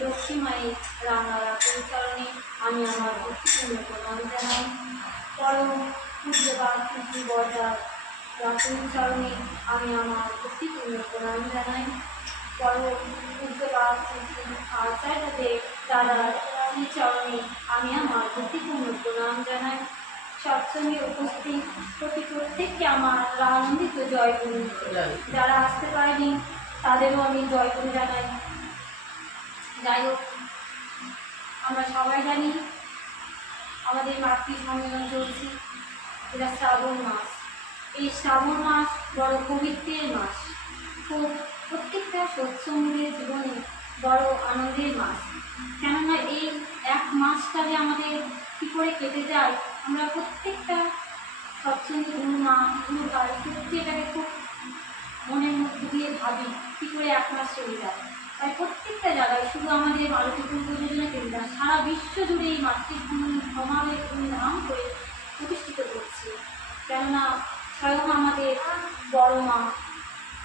লক্ষ্মী মায়ের রান্না রাতের চরণে আমি আমার ভক্তিপূর্ণ প্রণাম জানাই। পরম পূজ্যবাদ শ্রী বরদার রাতুল চরণে আমি আমার ভক্তিপূর্ণ প্রণাম জানাই। পরম পূজ্যবাদ শ্রী আচার্যদেব দাদার শ্রীচরণে আমি আমার ভক্তিপূর্ণ প্রণাম জানাই। সৎসঙ্গে উপস্থিত প্রত্যেককে আমার আনন্দিত জয়গুরু, যারা আসতে পারেনি তাদেরও আমি জয়গুরু জানাই। যাই হোক, আমরা সবাই জানি আমাদের মাতৃ সম্মেলন চলছে, এটা শ্রাবণ মাস। এই শ্রাবণ মাস বড় পবিত্রের মাস, খুব প্রত্যেকটা সৎসঙ্গের জীবনে বড় আনন্দের মাস। কেননা এই এক মাসটা যে আমাদের কী করে কেটে যায়, আমরা প্রত্যেকটা সৎসঙ্গী গুরু মা গুরু ভাই প্রত্যেকটাকে খুব মনের মধ্যে দিয়ে ভাবি কী করে এক মাস চলে যায়। তাই প্রত্যেকটা জায়গায় শুধু আমাদের মালতীপুর যোজনা কেন্দ্র, সারা বিশ্ব জুড়ে এই মাতৃভূমি সমাবেশ ধাম করে প্রতিষ্ঠিত করছে। কেননা স্বয়ং আমাদের বড় মা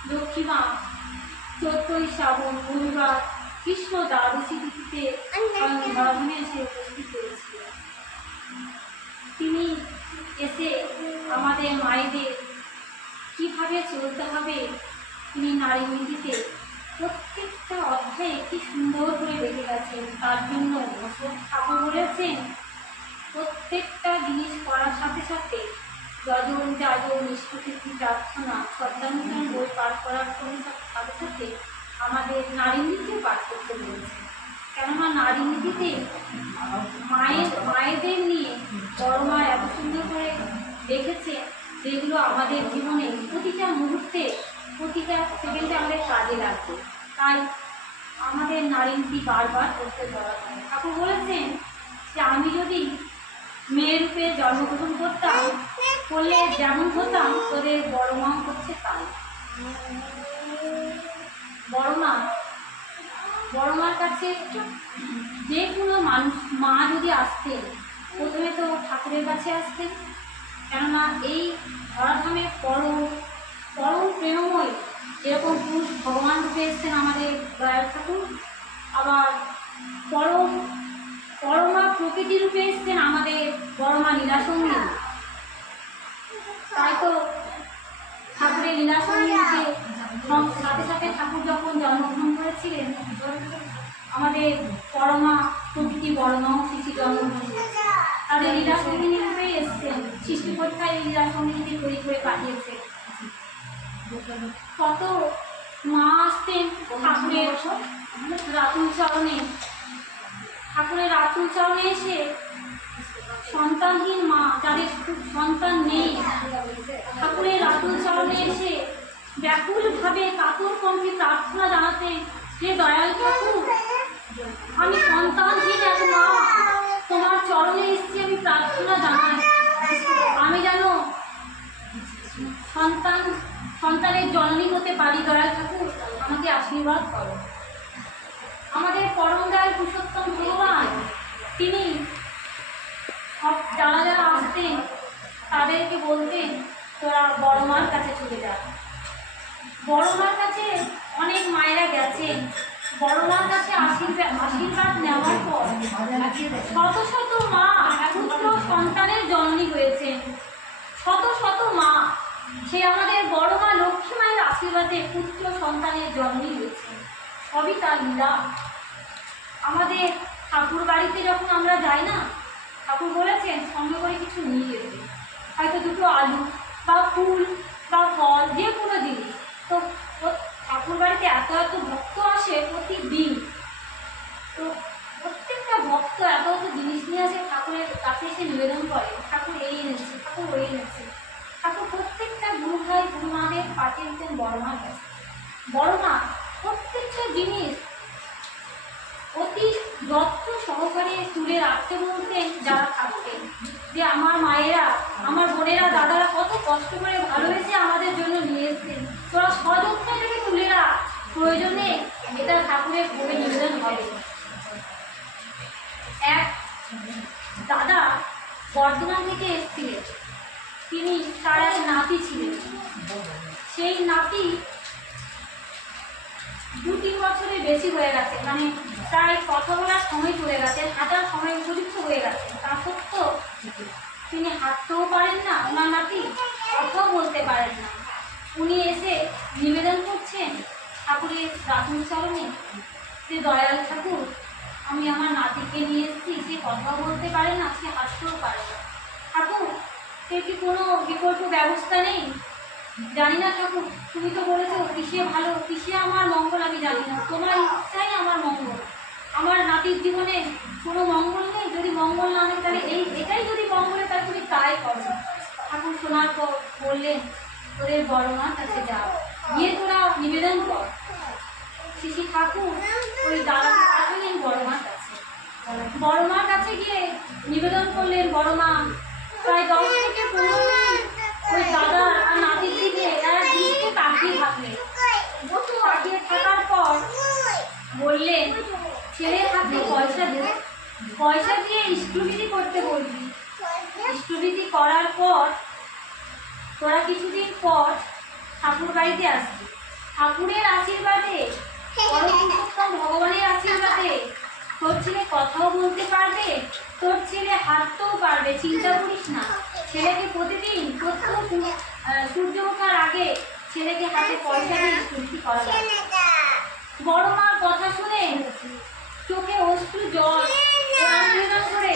লক্ষ্মী মা 14ই শ্রাবণ রবিবার কৃষ্ণ দ্বাদশী তিথিতে ধরাধামে এসে উপস্থিত হয়েছিলেন। তিনি এসে আমাদের মায়েদের কীভাবে চলতে হবে তিনি নারী নীতিতে প্রত্যেকটা অধ্যায়ে কি সুন্দর করে রেখে গেছেন। তার জন্য ঠাকুর বলেছেন প্রত্যেকটা জিনিস করার সাথে সাথে যজন যাজন নিষ্কৃতি প্রার্থনা শ্রদ্ধানুষ্ঠান বই পাঠ করার সাথে সাথে আমাদের নারী নীতিও পাঠ করতে বলেছে। কেননা নারী নীতিতে মায়েদের নিয়ে বড় মা এত সুন্দর করে দেখেছে, যেগুলো আমাদের জীবনে প্রতিটা মুহূর্তে প্রতিটা সেকেন্ডে আমাদের কাজে লাগবে। তাই আমাদের নারী নীতি বারবার করতে বলা হয়। ঠাকুর বলেছেন যে আমি যদি মেয়ের রূপে জন্মগ্রহণ করতাম, করলে যেমন হতাম তোদের বড় মা করছে তাই। বড় মার কাছে যে কোনো মানুষ মা যদি আসতেন, প্রথমে তো ঠাকুরের কাছে আসতেন। কেননা এই ধরাধামে পরম প্রেমময় যেরকম পুরুষ ভগবান রূপে এসছেন আমাদের দয়াল ঠাকুর, আবার পরমা প্রকৃতি রূপে এসছেন আমাদের বড়মা লীলাসঙ্গী। তাই তো ঠাকুরের লীলাসঙ্গীকে সাথে সাথে ঠাকুর যখন জন্মগ্রহণ করেছিলেন, আমাদের পরমা প্রকৃতি বড়মাও শিশু জন্মগ্রহণ করেছে, তাদের লীলাসঙ্গিনী রূপেই এসছেন। সৃষ্টি পরীক্ষায় লীলাসঙ্গিনীকে তৈরি করে পাঠিয়েছে। কত মা আসতেন ঠাকুরের রাতুল চরণে এসে সন্তানহীন মা, যাদের সন্তান নেই, ঠাকুরের রাতুল চরণে এসে ব্যাকুলভাবে কাতর কণ্ঠে প্রার্থনা জানাতে, যে দয়াল ঠাকুর আমি সন্তানহীন এক মা, তোমার চরণে এসেছি, আমি প্রার্থনা জানাই আমি যেন সন্তানের জননী হতে পারি। দয়াল ঠাকুর আমাকে আশীর্বাদ করো। আমাদের পরম দয়াল পুরুষোত্তম ভগবান তিনি যারা যারা আসতেন তাদেরকে বলতেন তোরা বড় মার কাছে চলে যা। বড় মার কাছে অনেক মায়েরা গেছেন, বড় মার কাছে আশীর্বাদ নেওয়ার পর শত শত মা পুত্র সন্তানের জননী হয়েছেন। শত শত মা সে আমাদের বড় মা লক্ষ্মী মায়ের আশীর্বাদে পুত্র সন্তানের জননী হয়েছেন। সবই তার লীলা। আমাদের ঠাকুর বাড়িতে যখন আমরা যাই না, ঠাকুর বলেছেন সঙ্গে করে কিছু নিয়ে যেতে, হয়তো দুটো আলু বা ফুল বা ফল, যে কোনো জিনিস। তো ঠাকুর বাড়িতে এত এত ভক্ত আসে প্রতিদিন, তো প্রত্যেকটা ভক্ত এত এত জিনিস নিয়ে আসে ঠাকুরের কাছে এসে নিবেদন করে, ঠাকুর এই এনেছে, ঠাকুর ওই এনেছে। ঠাকুর প্রত্যেকটা গুরু ভাই গুরু মাদের পাঠিয়ে দিতেন বড় মার কাছে। বড় মা প্রত্যেকটা জিনিস অতি যত্ন সহকারে তুলে রাখতে বলতেন যারা থাকতেন, যে আমার মায়েরা, আমার বোনেরা, দাদারা কত কষ্ট করে ভালোবেসে আমাদের জন্য নিয়ে এসছেন, তোরা সযত্নে এটাকে তুলে রাখ, প্রয়োজনে এটা ঠাকুরের ভোগে নিবেদন হবে। এক দাদা বর্ধমান থেকে এসেছিলেন, তিনি তার এক নাতি ছিলেন। সেই নাতি 2-3 বছরের বেশি হয়ে গেছে, মানে প্রায় কথা বলার সময় চলে গেছে, হাঁটার সময় উপযুক্ত হয়ে গেছে, তা সত্ত্বেও তিনি হাঁটতেও পারেন না, ওনার নাতি কথাও বলতে পারেন না। উনি এসে নিবেদন করছেন ঠাকুরের রাতুল চরণে যে দয়াল ঠাকুর, আমি আমার নাতিকে নিয়ে এসেছি, সে কথাও বলতে পারে না, সে হাঁটতেও পারে না। ঠাকুর, সে কি কোনো বিকল্প ব্যবস্থা নেই? জানি না ঠাকুর, তুমি তো বলেছো কিসে ভালো কিসে আমার মঙ্গল আমি জানি না, তোমার ইচ্ছাই আমার মঙ্গল। আমার নাতির জীবনে কোনো মঙ্গল নেই, যদি মঙ্গল না হয় তাহলে এটাই যদি মঙ্গলে, তাহলে তুমি তাই করো। ঠাকুর শোনার পর বললেন, তোদের বড় মার কাছে যাও, গিয়ে তোরা নিবেদন কর। শিশি ঠাকুর ওই দাদাকে পাঠালেন বড় মার কাছে। বড় মার কাছে গিয়ে নিবেদন করলেন। বড় মা প্রায় 10 থেকে 15 মিনিট ওই দাদা আর নাতির দিকে এক দৃষ্টিতে তাকিয়ে থাকলেন। তাকিয়ে থাকার পর বললেন, ছেলের হাতে পয়সা দে, পয়সা দিয়ে ইষ্টবিধি করতে বলবি। ইষ্টবিধি করার পর তোরা কিছুদিন পর ঠাকুর বাড়িতে আসবি। ঠাকুরের আশীর্বাদে, পরমপুরুষোত্তম ভগবানের আশীর্বাদে তোর ছেলে কথাও বলতে পারবে, তোর ছেলে হাঁটতেও পারবে, চিন্তা করিস না। ছেলেকে প্রতিদিন প্রত্যহ সূর্য ওঠার আগে ছেলেকে হাতে পয়সা দিয়ে ইষ্টবিধি করা যায়। বড় মার কথা শুনে চোখে অশ্রু জল আন্দোলন করে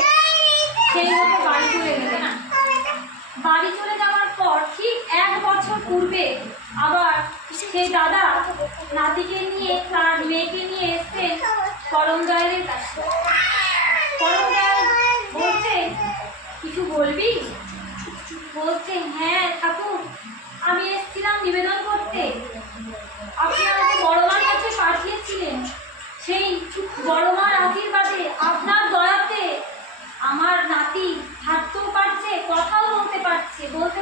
সেই মতো বাড়ি চলে গেলেন। বাড়ি চলে যাওয়ার পর ঠিক 1 বছর পূর্বে আবার সেই দাদা নাতিকে নিয়ে, তার মেয়েকে নিয়ে এসছেন পরম দয়ালের কাছে। পরম দয়াল বলছে, কিছু বলবি? বলছে, হ্যাঁ ঠাকুর, আমি এসেছিলাম নিবেদন করতে। আপনি আমাকে বড় মার কাছে পাঠিয়েছিলেন, সেই বড় মার আশীর্বাদে, আপনার দয়াতে আমার নাতি হাঁটতেও পারছে, কথাও বলতে পারছে। বলছে